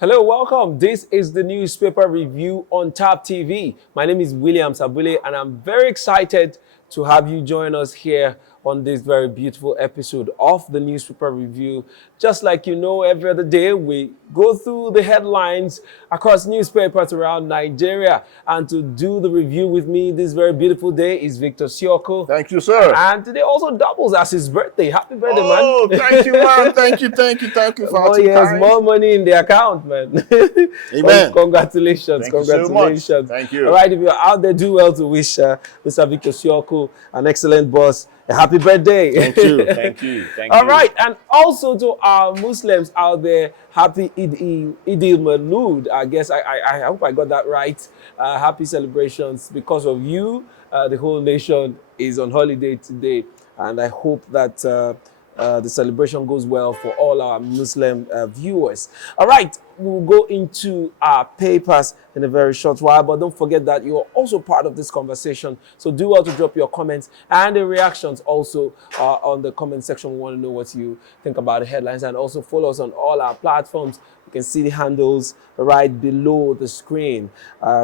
Hello, welcome. This is the newspaper review on Tap TV. My name is William Sabule, and I'm very excited to have you join us here on this very beautiful episode of the newspaper review. Just like you know, every other day we go through the headlines across newspapers around Nigeria. And to do the review with me this very beautiful day is Victor Sioko. Thank you, sir. And today also doubles as his birthday. Happy birthday, man. Oh, thank you, man. Thank you for More years, more money in the account, man. Amen. Congratulations. Thank you so much. Thank you. All right, if you're out there, do well to wish Mr. Victor Sioko, an excellent boss, a happy birthday. Thank you. Thank you. Thank All you. right, and also to our Muslims out there, happy Eid-el-Maulud. I guess I hope I got that right. Happy celebrations. Because of you, the whole nation is on holiday today. And I hope that the celebration goes well for all our Muslim viewers. All right, we'll go into our papers in a very short while, but don't forget that you're also part of this conversation. So do well to drop your comments and the reactions also on the comment section. We want to know what you think about the headlines, and also follow us on all our platforms. You can see the handles right below the screen.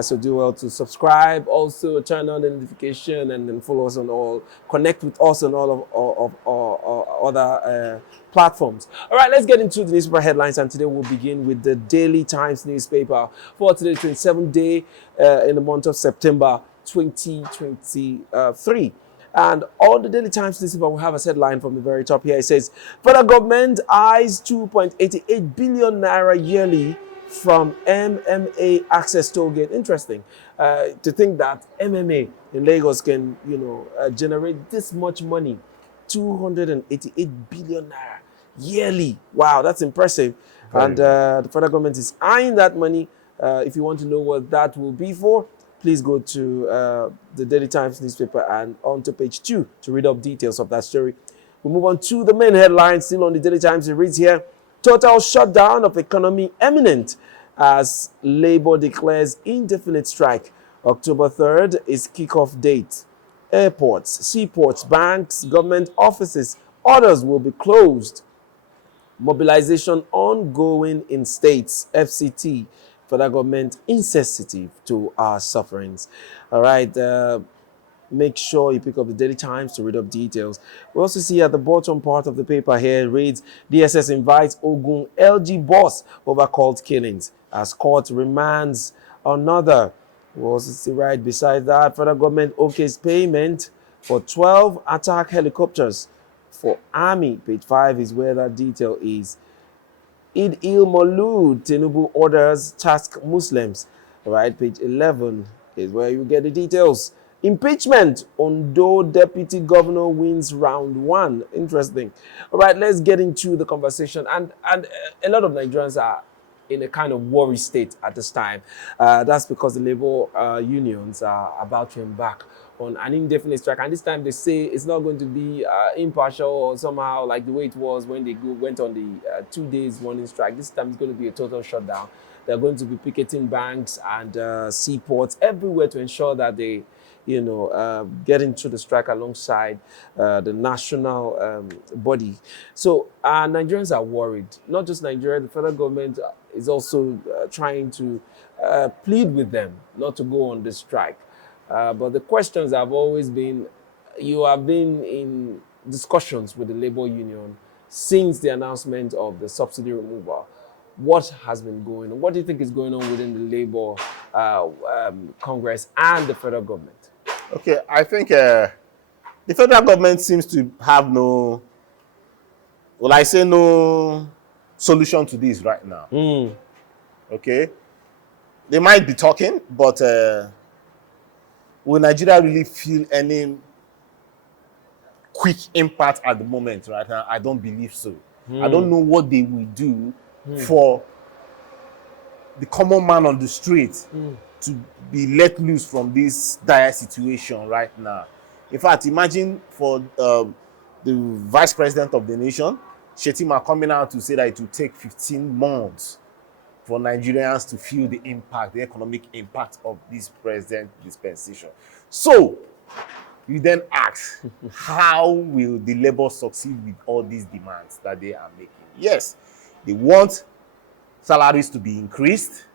So do well to subscribe, also turn on the notification, and then follow us on all, connect with us on all of other platforms. All right, let's get into the newspaper headlines, and today we'll begin with the Daily Times newspaper for today, 27th day in the month of September 2023. And on the Daily Times newspaper, we have a headline from the very top here. It says, federal government eyes 2.88 billion naira yearly from MMA access toll gate. Interesting to think that MMA in Lagos can, generate this much money, 288 billion naira yearly. Wow, that's impressive. And the federal government is eyeing that money. If you want to know what that will be for, please go to the Daily Times newspaper and onto page 2 to read up details of that story. We move on to the main headline, still on the Daily Times. It reads here, total shutdown of economy imminent as Labour declares indefinite strike. October 3rd is kickoff date. Airports, seaports, banks, government offices, others will be closed. Mobilization ongoing in states, FCT, federal government insensitive to our sufferings. All right, make sure you pick up the Daily Times to read up details. We also see at the bottom part of the paper here, it reads, DSS invites Ogun LG boss over cult killings as court remands another. We also see right beside that, federal government okays payment for 12 attack helicopters for Army. Page 5 is where that detail is. Eid-el-Maulud, Tinubu orders task Muslims. All right, page 11 is where you get the details. Impeachment, Ondo Deputy Governor wins round 1. Interesting. All right, let's get into the conversation. And a lot of Nigerians are in a kind of worry state at this time. That's because the labor unions are about to embark on an indefinite strike, and this time they say it's not going to be impartial or somehow like the way it was when they went on the 2 days morning strike. This time it's going to be a total shutdown. They're going to be picketing banks and seaports everywhere to ensure that they, get into the strike alongside the national body. So Nigerians are worried. Not just Nigeria, the federal government is also trying to plead with them not to go on the strike. But the questions have always been, you have been in discussions with the labor union since the announcement of the subsidy removal. What has been going on? What do you think is going on within the Labor Congress and the federal government? Okay, I think the federal government seems to have no solution to this right now. Okay, they might be talking, but will Nigeria really feel any quick impact at the moment right now? I don't believe so. I don't know what they will do for the common man on the street to be let loose from this dire situation right now. In fact, imagine for the vice president of the nation, Shetima, coming out to say that it will take 15 months for Nigerians to feel the impact, the economic impact of this present dispensation. So, you then ask, how will the labor succeed with all these demands that they are making? Yes, they want salaries to be increased.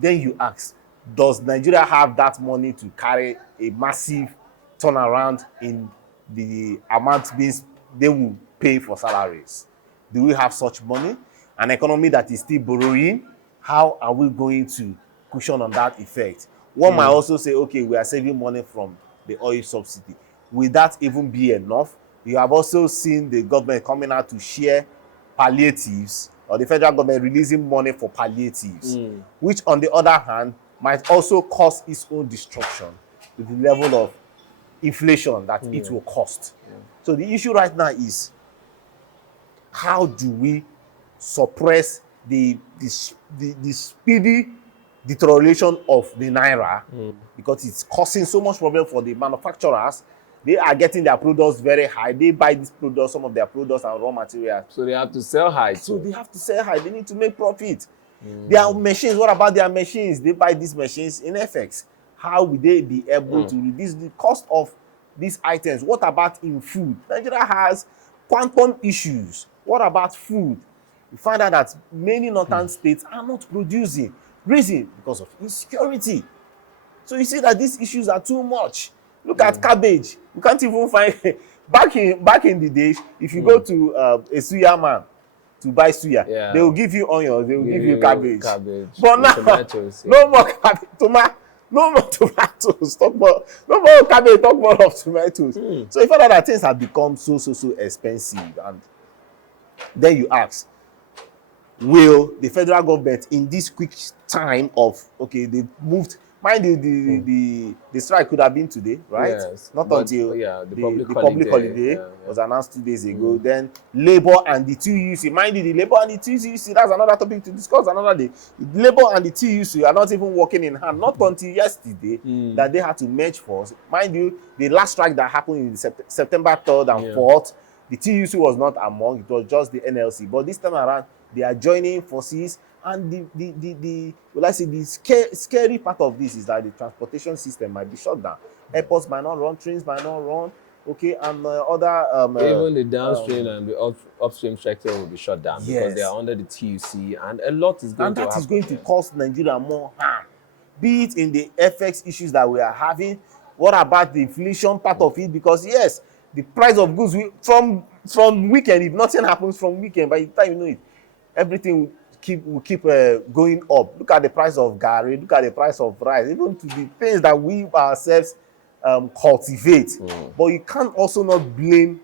Then you ask, does Nigeria have that money to carry a massive turnaround in the amount means they will pay for salaries? Do we have such money? An economy that is still borrowing, how are we going to cushion on that effect? One might also say, okay, we are saving money from the oil subsidy. Will that even be enough? You have also seen the government coming out to share palliatives, or the federal government releasing money for palliatives, which on the other hand might also cause its own destruction with the level of inflation that it will cost. So the issue right now is, how do we suppress the speedy deterioration of the naira, because it's causing so much problem for the manufacturers. They are getting their products very high. They buy these products, some of their products and raw materials. So they have to sell high. So they have to sell high. They need to make profit. Their machines, what about their machines? They buy these machines in FX. How will they be able to reduce the cost of these items? What about in food? Nigeria has quantum issues. What about food? You find out that many northern states are not producing. Reason? Because of insecurity. So you see that these issues are too much. Look at cabbage. You can't even find back in the days, if you go to a suya man to buy suya, they will give you onions, they will give you cabbage. But now, tomatoes, no more cabbage, no more tomatoes, no more cabbage, talk more of tomatoes. So you find out that things have become so expensive, and then you ask, will the federal government in this quick time of, okay, they moved, mind you, the strike could have been today, right? Yes, not until the public holiday was announced 2 days ago. Then labor and the TUC, mind you, the labor and the TUC, that's another topic to discuss another day. The labor and the TUC are not even working in hand, not until yesterday that they had to merge force. Mind you, the last strike that happened in September 3rd and 4th, the TUC was not among, it was just the NLC. But this time around, they are joining forces, and the scary part of this is that the transportation system might be shut down. Airports might not run, trains might not run, okay, and other even the downstream and the upstream sector will be shut down because they are under the TUC, and a lot is going to happen. And that is going to cause Nigeria more harm, be it in the FX issues that we are having. What about the inflation part of it? Because yes, the price of goods from weekend, if nothing happens from weekend, by the time you know it, everything will keep going up. Look at the price of garri, look at the price of rice, even to the things that we ourselves cultivate. But you can't also not blame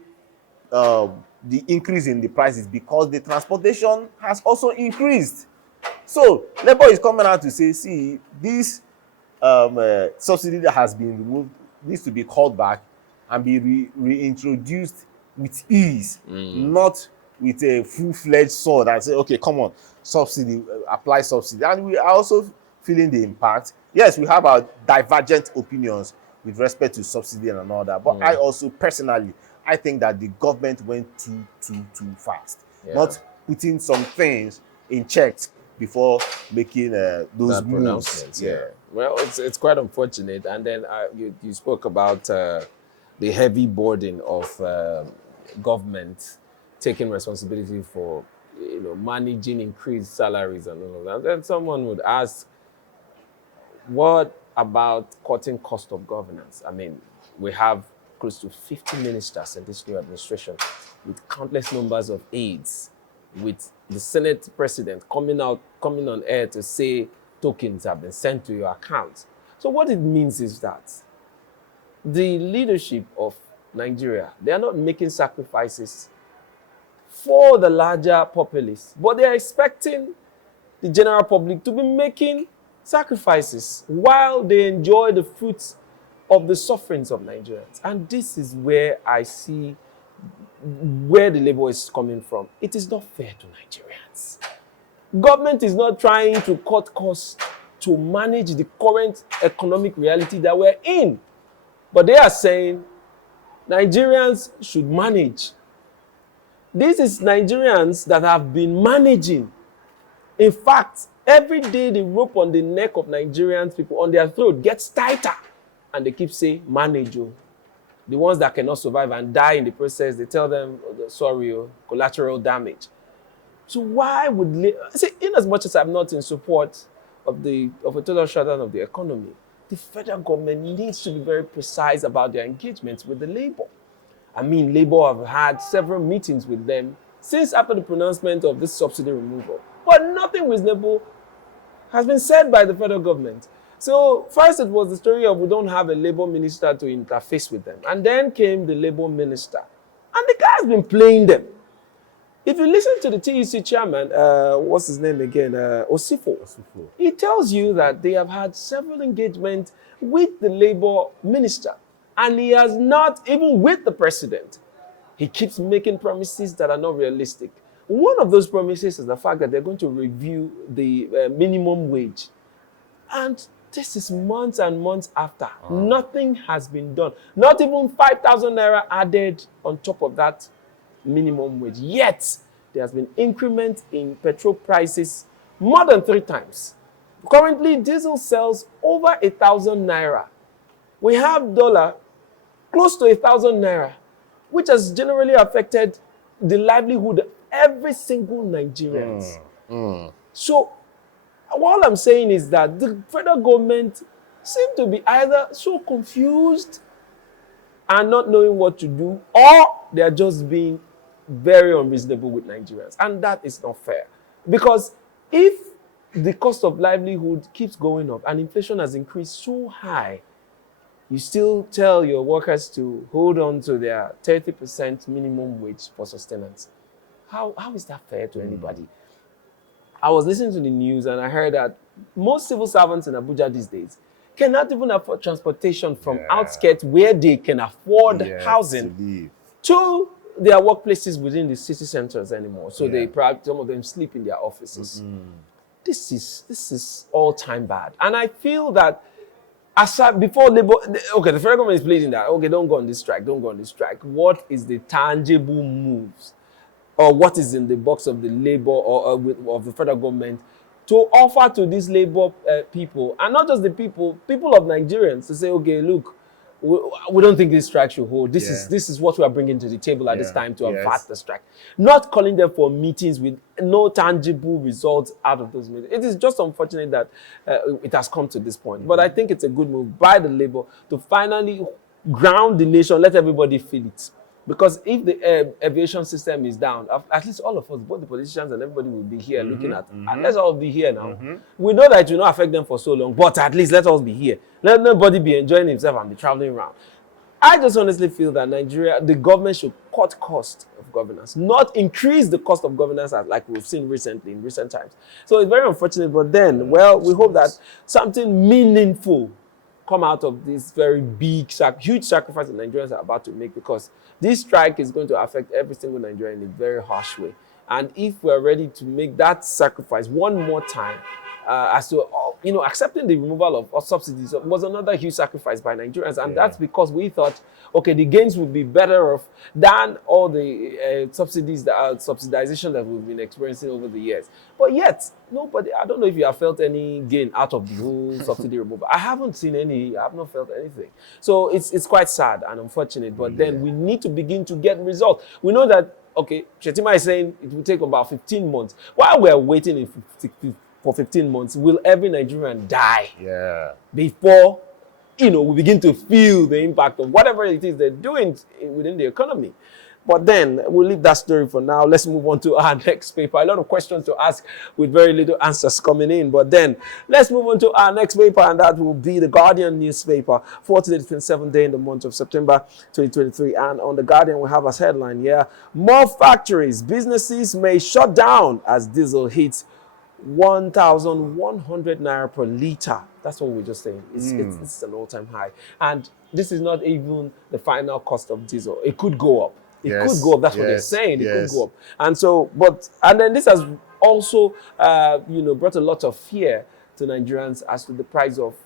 the increase in the prices, because the transportation has also increased. So Labour is coming out to say, see, this subsidy that has been removed needs to be called back and be reintroduced with ease, not with a full-fledged sword and say, okay, come on, subsidy, apply subsidy. And we are also feeling the impact. Yes, we have our divergent opinions with respect to subsidy and all that. But I also personally, I think that the government went too fast. Not putting some things in checks before making those moves. Well, it's quite unfortunate. And then you spoke about the heavy burden of government taking responsibility for, managing increased salaries and all of that. And then someone would ask, what about cutting cost of governance? I mean, we have close to 50 ministers in this new administration with countless numbers of aides, with the Senate president coming on air to say tokens have been sent to your account. So what it means is that the leadership of Nigeria, they are not making sacrifices for the larger populace, but they are expecting the general public to be making sacrifices while they enjoy the fruits of the sufferings of Nigerians. And this is where I see where the labor is coming from. It is not fair to Nigerians. Government is not trying to cut costs to manage the current economic reality that we're in, but they are saying Nigerians should manage. This is Nigerians that have been managing. In fact, every day the rope on the neck of Nigerians, people on their throat, gets tighter. And they keep saying, manage. Oh. The ones that cannot survive and die in the process, they tell them, sorry, collateral damage. So why would see, in as much as I'm not in support of a total shutdown of the economy, the federal government needs to be very precise about their engagements with the labor. I mean, Labour have had several meetings with them since after the pronouncement of this subsidy removal. But nothing reasonable has been said by the federal government. So first it was the story of we don't have a Labour minister to interface with them. And then came the Labour minister. And the guy has been playing them. If you listen to the TEC chairman, what's his name again? Osifo. He tells you that they have had several engagements with the Labour minister. And he has not, even with the president, he keeps making promises that are not realistic. One of those promises is the fact that they're going to review the minimum wage. And this is months and months after. Nothing has been done. Not even 5,000 naira added on top of that minimum wage. Yet, there has been increment in petrol prices more than 3 times. Currently, diesel sells over 1,000 naira. We have dollar close to 1,000 naira, which has generally affected the livelihood of every single Nigerian. So, all I'm saying is that the federal government seems to be either so confused and not knowing what to do, or they are just being very unreasonable with Nigerians. And that is not fair. Because if the cost of livelihood keeps going up and inflation has increased so high, you still tell your workers to hold on to their 30% minimum wage for sustenance. How is that fair to anybody? I was listening to the news and I heard that most civil servants in Abuja these days cannot even afford transportation from outskirts where they can afford housing to their workplaces within the city centers anymore. So they probably, some of them sleep in their offices. This is all-time bad. And I feel that aside, before Labour, okay, the federal government is pleading that, okay, don't go on this strike, don't go on this strike. What is the tangible moves, or what is in the box of the Labour or of the federal government to offer to these Labour people, and not just the people of Nigerians, to say, okay, look, we don't think this strike should hold. This is what we are bringing to the table at this time to avert the strike. Not calling them for meetings with no tangible results out of those meetings. It is just unfortunate that it has come to this point. But I think it's a good move by the Labour to finally ground the nation, let everybody feel it. Because if the aviation system is down, at least all of us, both the politicians and everybody will be here looking at, and let's all be here now. We know that it will not affect them for so long, but at least let us be here. Let nobody be enjoying himself and be traveling around. I just honestly feel that Nigeria, the government should cut cost of governance, not increase the cost of governance like we've seen recently, in recent times. So it's very unfortunate, but then, well, we hope that something meaningful come out of this very big, huge sacrifice that Nigerians are about to make, because this strike is going to affect every single Nigerian in a very harsh way. And if we're ready to make that sacrifice one more time, as to, accepting the removal of subsidies was another huge sacrifice by Nigerians. And that's because we thought, okay, the gains would be better off than all the subsidies, subsidization that we've been experiencing over the years. But yet, nobody, I don't know if you have felt any gain out of the whole subsidy removal. I haven't seen any, I have not felt anything. So it's quite sad and unfortunate, but then we need to begin to get results. We know that, okay, Shetima is saying it will take about 15 months. While we're waiting for 15 months, will every Nigerian die before, we begin to feel the impact of whatever it is they're doing within the economy? But then we'll leave that story for now. Let's move on to our next paper. A lot of questions to ask with very little answers coming in. But then let's move on to our next paper, and that will be the Guardian newspaper for today, the 27th day in the month of September 2023. And on the Guardian, we have as headline here, more factories, businesses may shut down as diesel hits 1,100 naira per liter. That's what we're just saying. It's an all-time high. And this is not even the final cost of diesel. It could go up. It could go up. That's what they're saying. It could go up. And so, and then this has also, brought a lot of fear to Nigerians as to the price of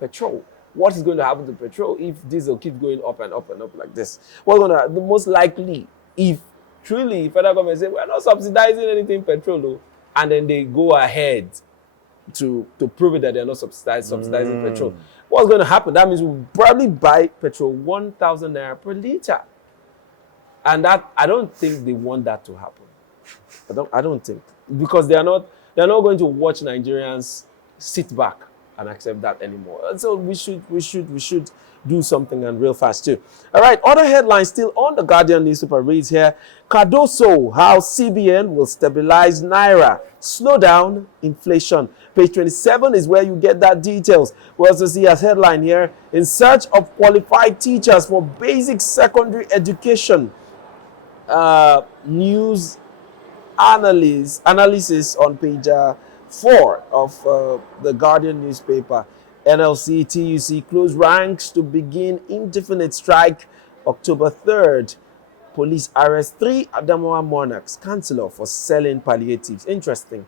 petrol. What is going to happen to petrol if diesel keeps going up and up and up like this? What's going to happen? The most likely, if truly federal government say, we're not subsidizing anything petrol, though, and then they go ahead to prove it that they're not subsidizing petrol. What's going to happen? That means we'll probably buy petrol 1,000 naira per liter. And that, I don't think they want that to happen. I don't think, because they're not going to watch Nigerians sit back and accept that anymore. And so we should do something, and real fast too. All right, other headlines still on the Guardian newspaper reads here: Cardoso, how CBN will stabilize naira, slow down inflation. Page 27 is where you get that details. We also see as headline here: in search of qualified teachers for basic secondary education. News analysis on page 4 of the Guardian newspaper. NLC TUC close ranks to begin indefinite strike October 3rd. Police arrest 3 Adamawa monarchs, councillor for selling palliatives. Interesting.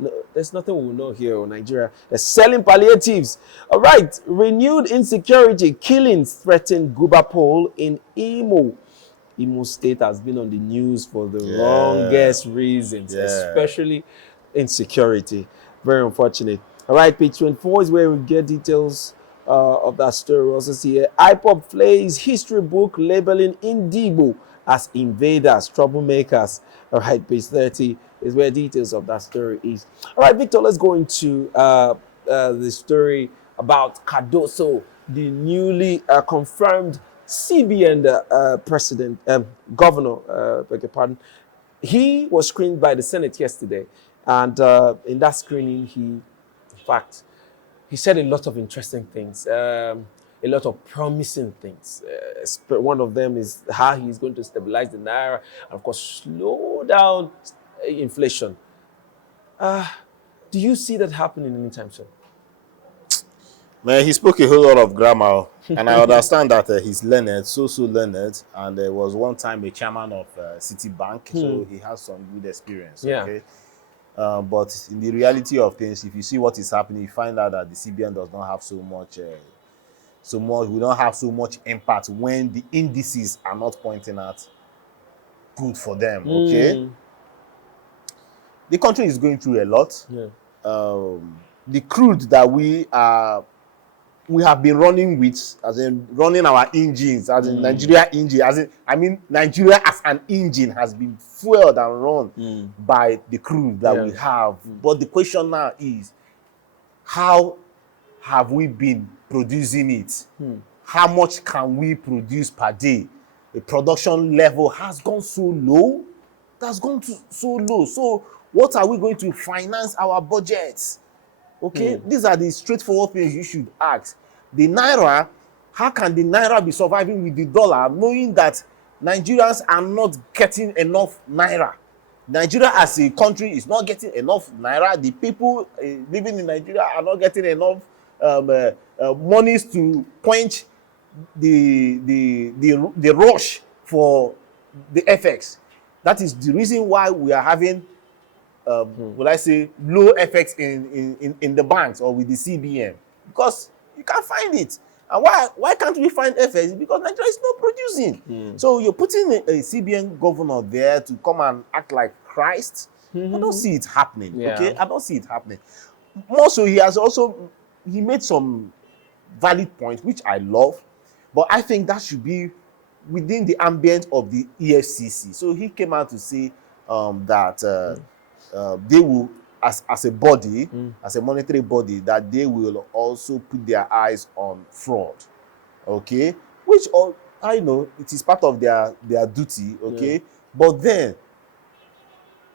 No, there's nothing we will know here in Nigeria. They're selling palliatives. All right. Renewed insecurity, killings threaten Guba Pole in Imo. Imo State has been on the news for the longest reasons, especially insecurity. Very unfortunate. All right, page 24 is where we get details of that story. We also see here, IPOP flays history book labeling Indigo as invaders, troublemakers. All right, page 30 is where details of that story is. All right, Victor, let's go into the story about Cardoso, the newly confirmed CBN president, governor, beg your pardon. He was screened by the Senate yesterday, and in that screening, in fact, he said a lot of interesting things, a lot of promising things. One of them is how he's going to stabilize the naira and, of course, slow down inflation. Do you see that happening anytime soon? Man, he spoke a whole lot of grammar, and I understand that he's learned, so learned, and was one time a chairman of Citibank, so he has some good experience. Yeah. Okay, but in the reality of things, if you see what is happening, you find out that the CBN does not have so much. We don't have so much impact when the indices are not pointing at good for them. Okay, the country is going through a lot. Yeah. The crude that we have been running with, as in running our engines, as in Nigeria engine, Nigeria as an engine has been fueled and run by the crude that we have. But the question now is, how have we been producing it? How much can we produce per day? The production level has gone so low. That's gone so low. So what are we going to finance our budgets? Okay, these are the straightforward things you should ask. The naira, how can the naira be surviving with the dollar, knowing that Nigerians are not getting enough naira? Nigeria as a country is not getting enough naira. The people living in Nigeria are not getting enough monies to quench the rush for the FX. That is the reason why we are having would I say low effects in the banks or with the CBN, because you can't find it. And why can't we find FX? Because Nigeria is not producing. So you're putting a CBN governor there to come and act like Christ. I don't see it happening. Okay, I don't see it happening. More so, he made some valid points which I love, but I think that should be within the ambient of the EFCC. So he came out to say that they will, as a body, as a monetary body, that they will also put their eyes on fraud. Okay, which I know it is part of their duty. Okay, but then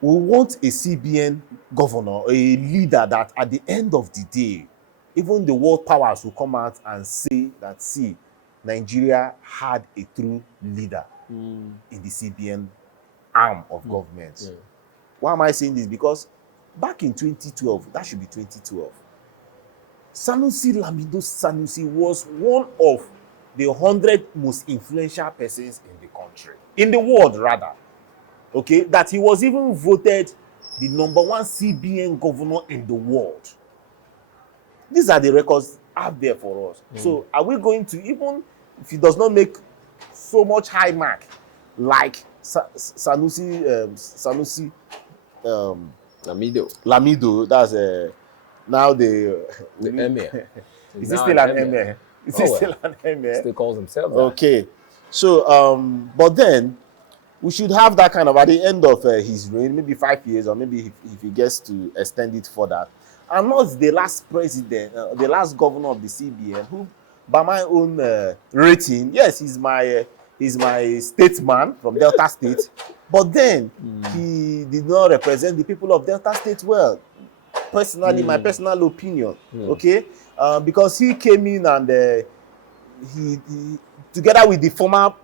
we want a CBN governor, a leader that at the end of the day, even the world powers will come out and say that, see, Nigeria had a true leader in the CBN arm of government. Why am I saying this? Because back in 2012, that should be 2012, Lamido Sanusi was one of the 100 most influential persons in the country, in the world rather. Okay, that he was even voted the #1 CBN governor in the world. These are the records out there for us. So are we going to, even if he does not make so much high mark like Sanusi Lamido, that's now the emir. Is he still an emir? Is he still an emir? Still calls himself that. Okay. So but then we should have that kind of, at the end of his reign, maybe 5 years, or maybe if he gets to extend it further. I'm not the last president, the last governor of the CBN who, by my own rating, yes, he's my statesman from Delta State, but then he did not represent the people of Delta State well. Personally, my personal opinion, okay, because he came in and he together with the former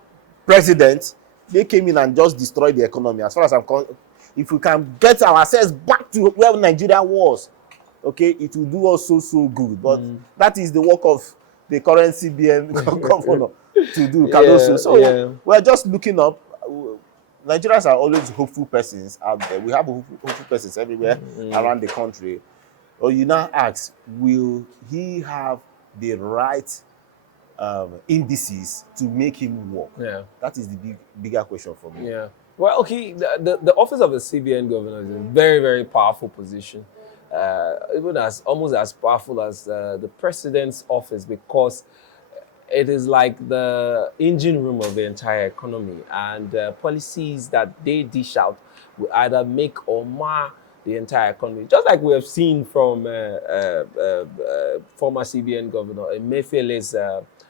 president, they came in and just destroyed the economy. As far as I'm concerned, if we can get ourselves back to where Nigeria was, okay, it will do us so good. But that is the work of the current CBN governor to do, Cardoso. So we're just looking up. Nigerians are always hopeful persons out there. We have hopeful persons everywhere around the country. Or you now ask, will he have the right indices to make him work? Yeah. That is the bigger question for me. Yeah. Well, okay, the office of the CBN governor is a very, very powerful position. Even almost as powerful as the president's office, because it is like the engine room of the entire economy, and policies that they dish out will either make or mar the entire economy. Just like we have seen from former CBN governor Emiefele's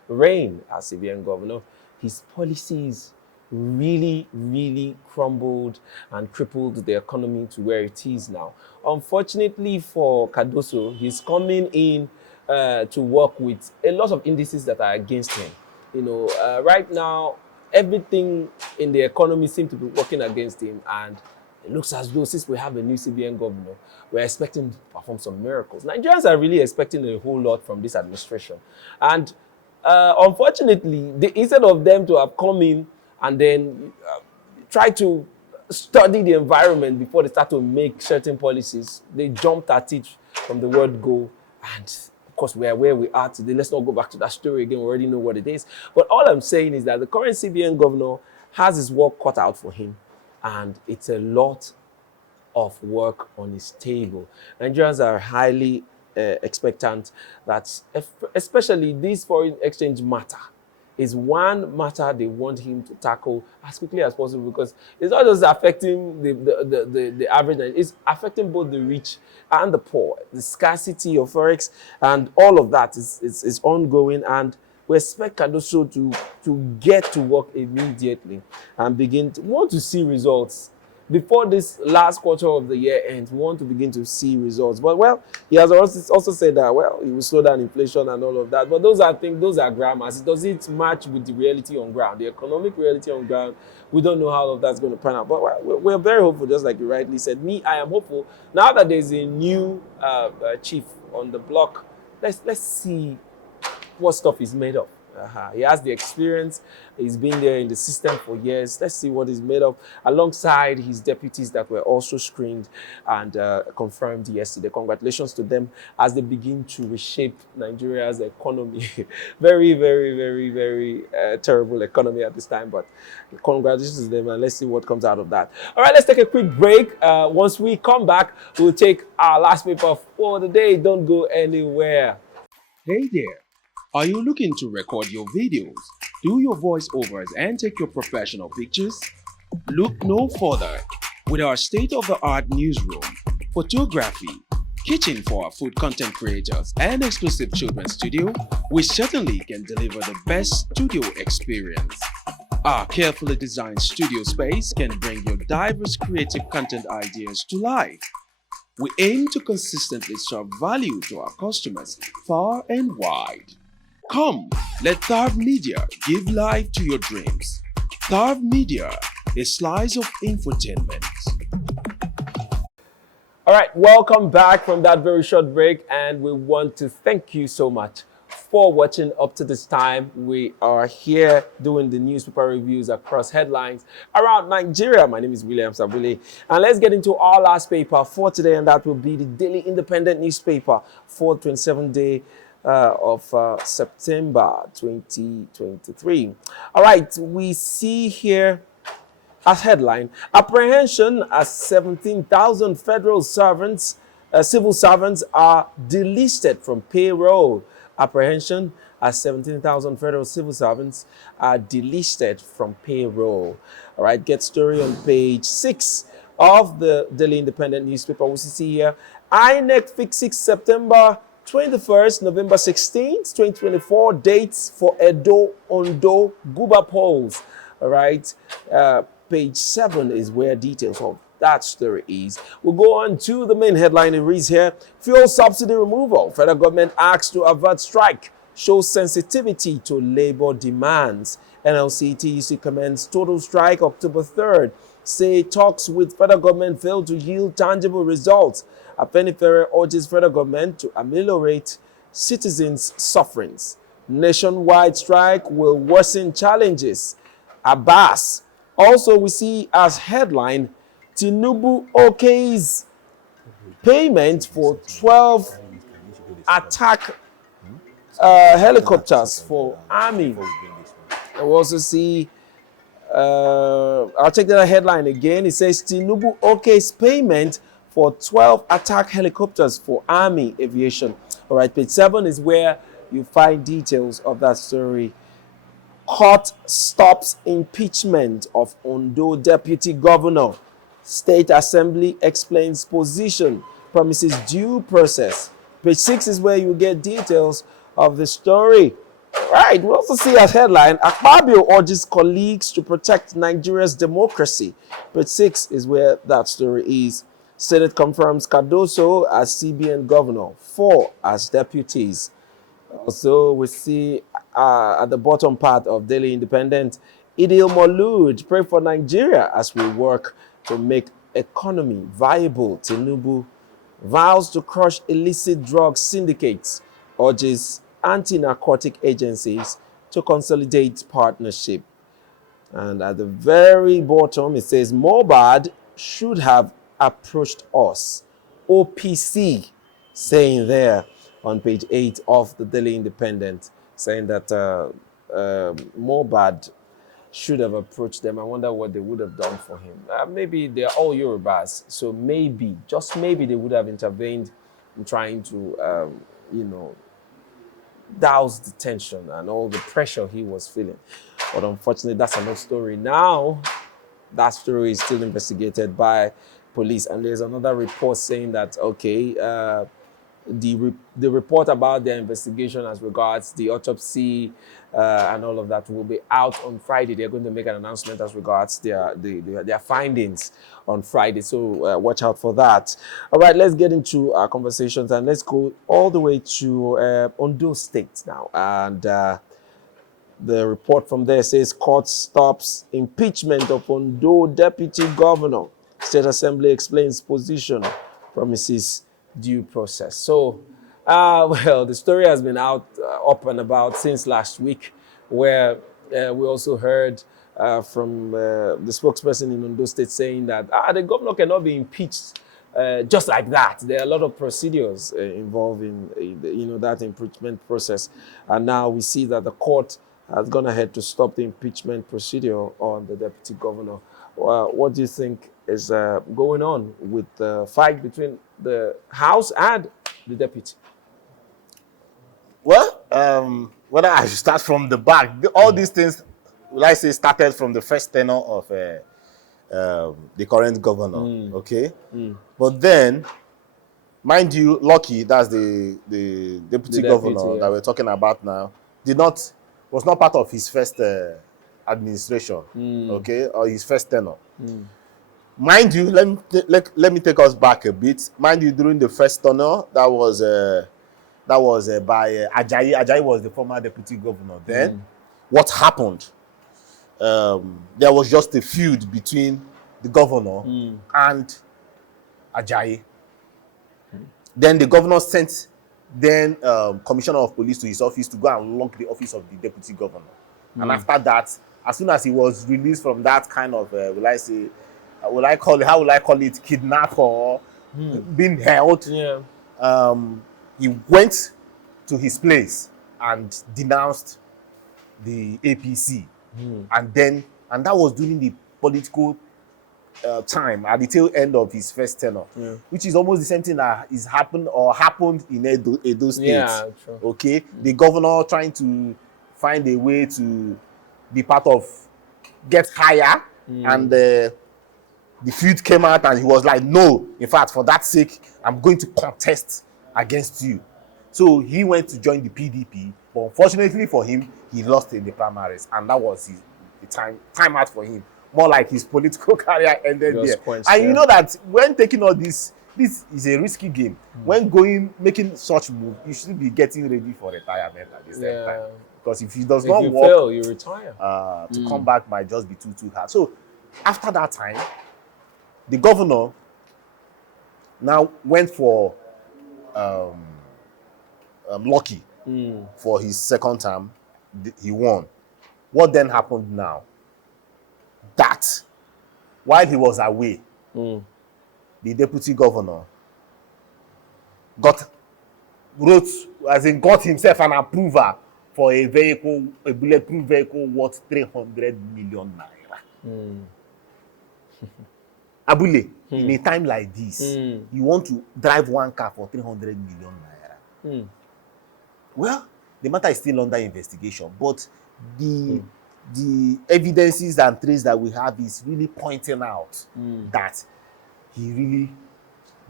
reign as CBN governor, his policies really crumbled and crippled the economy to where it is now. Unfortunately for Cardoso, he's coming in to work with a lot of indices that are against him. You know, right now, everything in the economy seems to be working against him, and it looks as though since we have a new CBN governor, we're expecting him to perform some miracles. Nigerians are really expecting a whole lot from this administration. And unfortunately, instead of them to have come in and then try to study the environment before they start to make certain policies, they jumped at it from the word go. And of course, we are where we are today. Let's not go back to that story again. We already know what it is. But all I'm saying is that the current CBN governor has his work cut out for him. And it's a lot of work on his table. Nigerians are highly expectant that, especially this foreign exchange matter, is one matter they want him to tackle as quickly as possible, because it's not just affecting the average, it's affecting both the rich and the poor. The scarcity of forex and all of that is ongoing, and we expect Cardoso to get to work immediately and begin to want to see results. Before this last quarter of the year ends, we want to begin to see results. But, well, he has also said that, well, he will slow down inflation and all of that. But those are grammars. It doesn't match with the reality on ground, the economic reality on ground. We don't know how all of that's going to pan out. But we're very hopeful, just like you rightly said. I am hopeful. Now that there's a new chief on the block, let's see what stuff he's made of. He has the experience. He's been there in the system for years. Let's see what he's made of, alongside his deputies that were also screened and confirmed yesterday. Congratulations to them as they begin to reshape Nigeria's economy. Very terrible economy at this time, but congratulations to them, and let's see what comes out of that. All right, let's take a quick break. Once we come back, we'll take our last paper for the day. Don't go anywhere. Hey there. Are you looking to record your videos, do your voiceovers, and take your professional pictures? Look no further. With our state-of-the-art newsroom, photography, kitchen for our food content creators, and exclusive children's studio, we certainly can deliver the best studio experience. Our carefully designed studio space can bring your diverse creative content ideas to life. We aim to consistently serve value to our customers far and wide. Come, let Tharv Media give life to your dreams. Tharv Media, a slice of infotainment. All right, welcome back from that very short break, and we want to thank you so much for watching up to this time. We are here doing the newspaper reviews across headlines around Nigeria. My name is William Sabule, and let's get into our last paper for today, and that will be the Daily Independent newspaper for 27th day of September 2023. All right, we see here as headline, apprehension as 17,000 federal servants, civil servants are delisted from payroll. apprehension as 17,000 federal civil servants are delisted from payroll. All right, get story on page 6 of the Daily Independent newspaper. We see here, INEC fixes September 21st, November 16th, 2024 dates for Edo, Ondo, Guba polls. All right, page 7 is where details of that story is. We'll go on to the main headline. It reads here, fuel subsidy removal. Federal government acts to avert strike. Shows sensitivity to labor demands. NLC to commence total strike October 3rd. Say talks with federal government failed to yield tangible results. Emiefele urges federal government to ameliorate citizens' sufferings. Nationwide strike will worsen challenges. Abbas. Also, we see as headline, Tinubu okays payment for 12 attack helicopters for army. We also see, I'll take that headline again. It says Tinubu okays payment for 12 attack helicopters for army aviation. All right, page 7 is where you find details of that story. Court stops impeachment of Ondo Deputy Governor. State Assembly explains position, promises due process. Page 6 is where you get details of the story. Right, we also see as headline, Akpabio urges colleagues to protect Nigeria's democracy. Page 6 is where that story is. Senate confirms Cardoso as CBN Governor, 4 as deputies. Also, we see at the bottom part of Daily Independent, Idil Molud, pray for Nigeria as we work to make economy viable. Tinubu vows to crush illicit drug syndicates, urges anti-narcotic agencies to consolidate partnership. And at the very bottom, it says, Mobad should have approached us. OPC saying there on page 8 of the Daily Independent, saying that Mobad should have approached them. I wonder what they would have done for him. Maybe they're all Yorubas, so maybe, just maybe, they would have intervened in trying to, douse the tension and all the pressure he was feeling. But unfortunately, that's another story. Now, that story is still investigated by police, and there's another report saying that, okay, the report about their investigation as regards the autopsy and all of that will be out on Friday. They're going to make an announcement as regards their findings on Friday. So watch out for that. All right, let's get into our conversations and let's go all the way to Ondo State now. And the report from there says court stops impeachment of Ondo Deputy Governor. State Assembly explains position, promises due process. So, well, the story has been out, up and about since last week, where we also heard from the spokesperson in Ondo State saying that the governor cannot be impeached just like that. There are a lot of procedures involved in that impeachment process. And now we see that the court has gone ahead to stop the impeachment procedure on the deputy governor. What do you think is going on with the fight between the House and the deputy? Well, whether I should start from the back, all these things, will I say, started from the first tenure of the current governor, okay? But then, mind you, Lucky, that's the deputy governor that we're talking about now, was not part of his first administration, okay, or his first tenure. Mind you, let me take us back a bit. Mind you, during the first tenure, that was by Ajayi. Ajayi was the former deputy governor. Then, what happened? There was just a feud between the governor and Ajayi. Then the governor sent commissioner of police to his office to go and lock the office of the deputy governor. And after that, as soon as he was released from that kind of, how will I call it, kidnap or being held, he went to his place and denounced the APC. And that was during the political time at the tail end of his first tenure, which is almost the same thing that is happened in Edo State. Yeah, true. Okay, the governor trying to find a way to be part of, get higher, and the field came out and he was like, no, in fact, for that sake, I'm going to contest against you. So he went to join the PDP, but unfortunately for him, he lost in the primaries, and that was the time out for him. More like his political career ended there. And you know that when taking all this is a risky game. When making such move, you should be getting ready for retirement at the same time. Because if it does not work, fail, you retire. To come back might just be too hard. So after that time, the governor now went for Lucky for his second term. He won. What then happened now? That while he was away, the deputy governor got himself an approval for a bulletproof vehicle worth 300 million naira. Abule, in a time like this, you want to drive one car for 300 million naira. Well, the matter is still under investigation, but the evidences and traces that we have is really pointing out that he really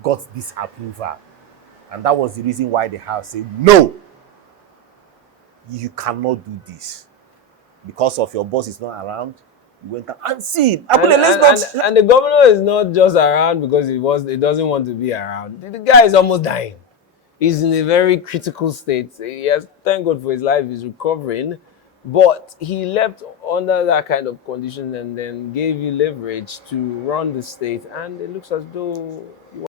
got this approval. And that was the reason why the House said, no, you cannot do this. Because of your boss is not around, you went out and see it. And the governor is not just around because he doesn't want to be around. The guy is almost dying. He's in a very critical state. He has, thank God for his life, he's recovering. But he left under that kind of condition and then gave you leverage to run the state. And it looks as though